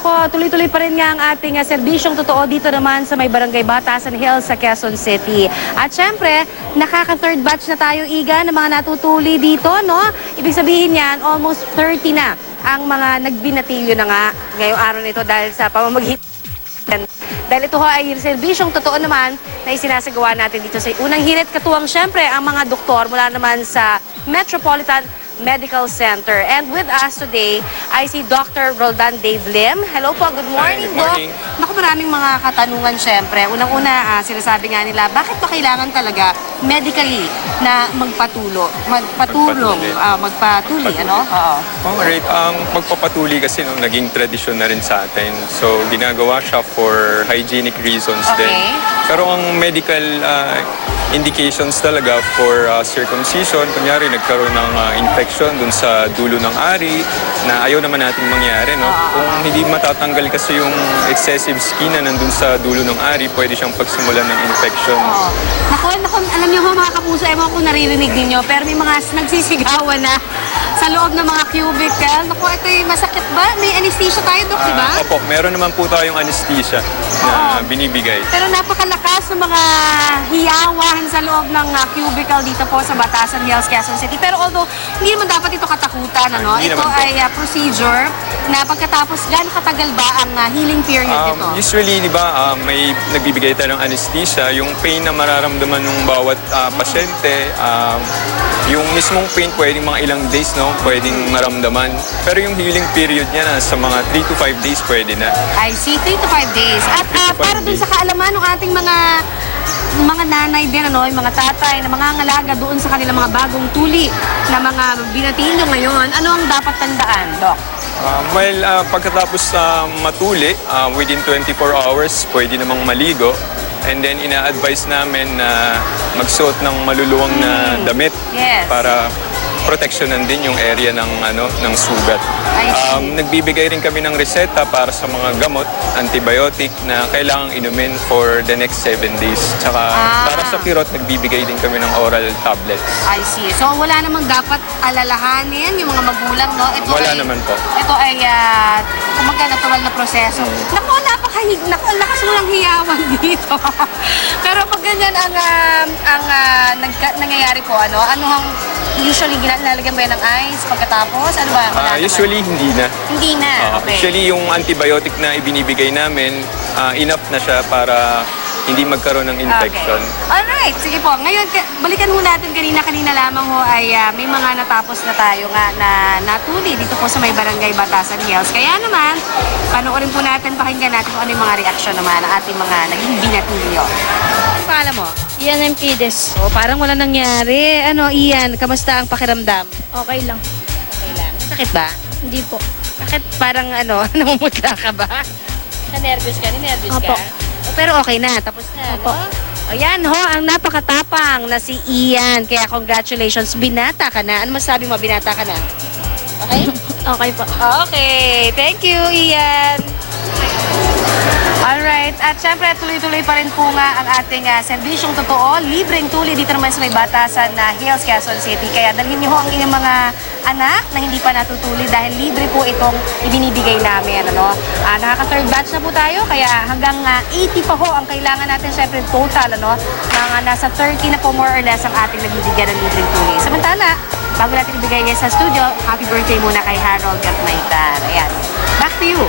nako, tuloy-tuloy pa rin nga ang ating serbisyong totoo dito naman sa may Barangay Batasan Hills sa Quezon City. At syempre, nakaka-third batch na tayo, Iga, ng mga natutuli dito, no? Ibig sabihin yan, almost 30 na ang mga nagbinatilyo na nga ngayong araw nito dahil sa pamamagitan. Dahil ito ay serbisyong totoo naman na isinasagawa natin dito sa unang hirit. Katuwang syempre ang mga doktor mula naman sa Metropolitan Medical Center. And with us today ay si Dr. Roldan Dave Lim. Hello po, good morning, Good morning. Doc. Naku, maraming mga katanungan syempre. Unang-una, sinasabi nga nila, bakit ba kailangan talaga medically na magpatulong, magpatuli, ano? Oo. Alright, ang pagpapatuli kasi nung naging tradisyon na rin sa atin. So, ginagawa siya for hygienic reasons din. Okay. Pero ang medical indications talaga for circumcision, kunyari nagkaroon ng infection dun sa dulo ng ari na ayaw naman nating mangyari, no? Kung hindi matatanggal kasi yung excessive skin na nandun sa dulo ng ari, pwede siyang pagsimulan ng infection. Naku, alam niyo ho mga kapuso, ewan ko naririnig ninyo, pero may mga nagsisigawan na sa loob ng mga cubicle. Naku, ito'y masakit ba? May anesthesia tayo, Dok, di ba? Opo, meron naman po tayong anesthesia na binibigay. Pero napakalakas ng mga hiyawan sa loob ng cubicle dito po sa Batasan Hills, Quezon City. Pero although, hindi naman dapat ito katakutan, ano? Hindi Ito naman po. ay procedure na pagkatapos, gaano katagal ba ang healing period nito? Usually, di ba, may nagbibigay tayo ng anesthesia, yung pain na mararamdaman ng bawat pasyente, yung mismong pain pwedeng mga ilang days, no? Pwedeng maramdaman. Pero yung healing period niya na sa mga 3 to 5 days pwede na. I see, 3 to 5 days. At 3 to 5 para dun days. sa kaalaman ng ating mga nanay din, ano, yung mga tatay na mga ngalaga doon sa kanilang mga bagong tuli na mga binatilyo ngayon, ano ang dapat tandaan, Doc? Pagkatapos matuli, within 24 hours, pwede namang maligo. And then, ina-advise namin na magsuot ng maluluwang na damit Yes. para proteksyonan din yung area ng sugat. I see. Nagbibigay rin kami ng reseta para sa mga gamot, antibiotic na kailangang inumin for the next 7 days. Tsaka para sa kirot, nagbibigay din kami ng oral tablets. I see. So, wala namang dapat alalahanin yung mga magulang, no? Ito Wala ay, naman po. Ito ay, kumaga natural na proseso. Naku, naku, ang lakas mo ng hiyawan dito. Pero pag ganyan ang nangyayari po, ano ang usually ginalagyan ba yan ng ice pagkatapos? Ano ba? Wala naman. Usually, hindi na. Hindi na, okay. Usually, yung antibiotic na ibinibigay namin, enough na siya para hindi magkaroon ng infection. Okay. Alright, sige po. Ngayon, balikan ho natin kanina lamang ho ay may mga natapos na tayo nga na natuli dito po sa may Barangay Batasan Hills. Kaya naman, panoorin po natin, pakinggan natin kung ano yung mga reaksyon naman ng ating mga naging binatilyo. Ano pala mo? Ian Empides. Oh, parang wala nangyari. Ano, Ian, kamusta ang pakiramdam? Okay lang. Okay lang. Sakit ba? Hindi po. Bakit parang namumutla ka ba? Na-nervous ka? Opo. Oh, pero okay na, tapos na, Opo. no? O yan ho, ang napakatapang na si Ian. Kaya congratulations, binata ka na. Ano masabi mo, binata ka na? Okay? Okay po. Okay, thank you, Ian. Alright, at syempre tuloy-tuloy pa rin po nga ang ating serbisyong totoo. Libreng tuli dito naman sa may Batasan na Hills, Quezon City. Kaya dalhin niyo ho ang inyong mga anak na hindi pa natutuli dahil libre po itong ibinibigay namin. Ano? Nakaka-third batch na po tayo, kaya hanggang 80 pa ho ang kailangan natin syempre total. Ano? Mga nasa 30 na po more or less ang ating nabibigyan ng libreng tuli. Samantala, bago natin ibigay sa studio, happy birthday muna kay Harold Gatmaitan. Ayan, back to you.